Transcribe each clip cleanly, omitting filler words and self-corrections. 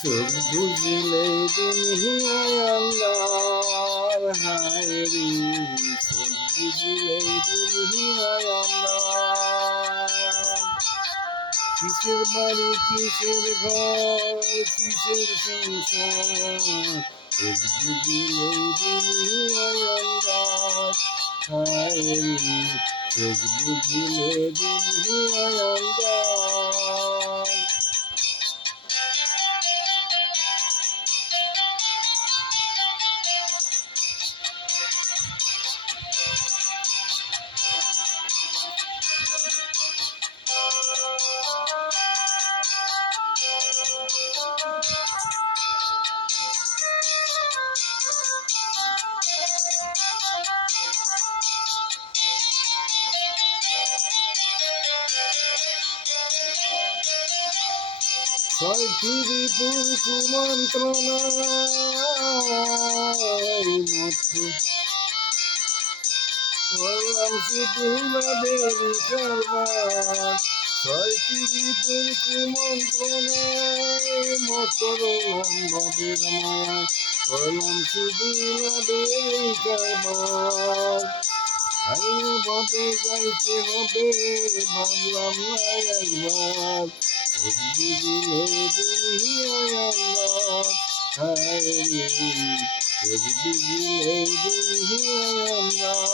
চোখ বুঝিলে দুনিয়ায় আন্দার হায়রি, চোখ বুঝিলে দুনিয়ায় আন্দার। কিসের বাড়ি কিসের ঘর কিসের সংসার, চোখ বুঝিলে দুনিয়ায় আন্দার হায়রি, চোখ বুঝিলে দুনিয়ায় আন্দার। ছয়টি ঋতুর কুমন্ত্রণায় মত্ত করলাম শুধু বাদেরই কারবার। ছয়টি ঋতুর কুমন্ত্রণায় মত্ত রলাম বাদের মায়ায়, করলাম শুধু বাদেরই কারবার। আইনে পথে যাইতে হবে ভাবলাম না একবার, চোখ বুঝিলে দুনিয়ায় আন্দার হায়রে, চোখ বুঝিলে দুনিয়ায় আন্দার।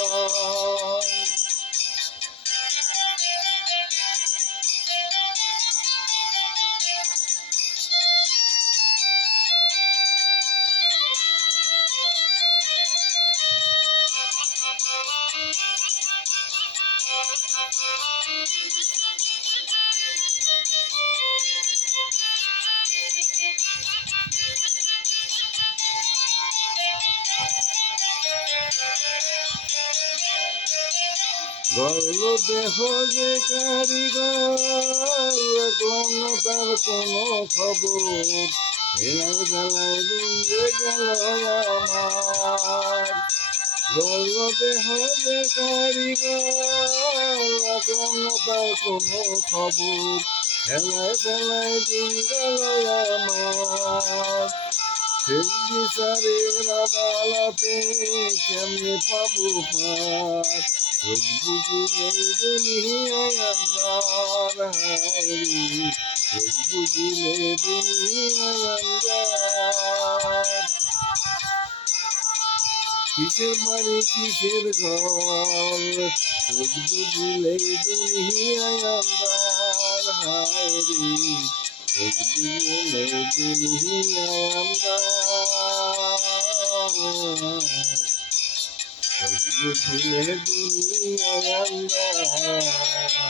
গর্ব দেহ যে কারিগর, রাখলাম না তার কোনো খবর, হেলায় বেলায় দিন যে গেল আমার। গর্ব দেহ যে কারিগর, রাখলাম না তার কোনো খবর, হেলায় বেলায় দিন গেল আমার। শেষ বিচারের আদালতে কেমনে পাবো পার, চোখ বুঝিলে দুনিয়ায় আন্দার হায়রে, চোখ বুঝিলে দুনিয়ায় আন্দার। কিসের বাড়ি কিসের ঘর, চোখ বুঝিলে দুনিয়ায় আন্দার হায়রে, চোখ বুঝিলে দুনিয়ায় আন্দার, চোখ বুঝিলে দুনিয়ায় আন্দার।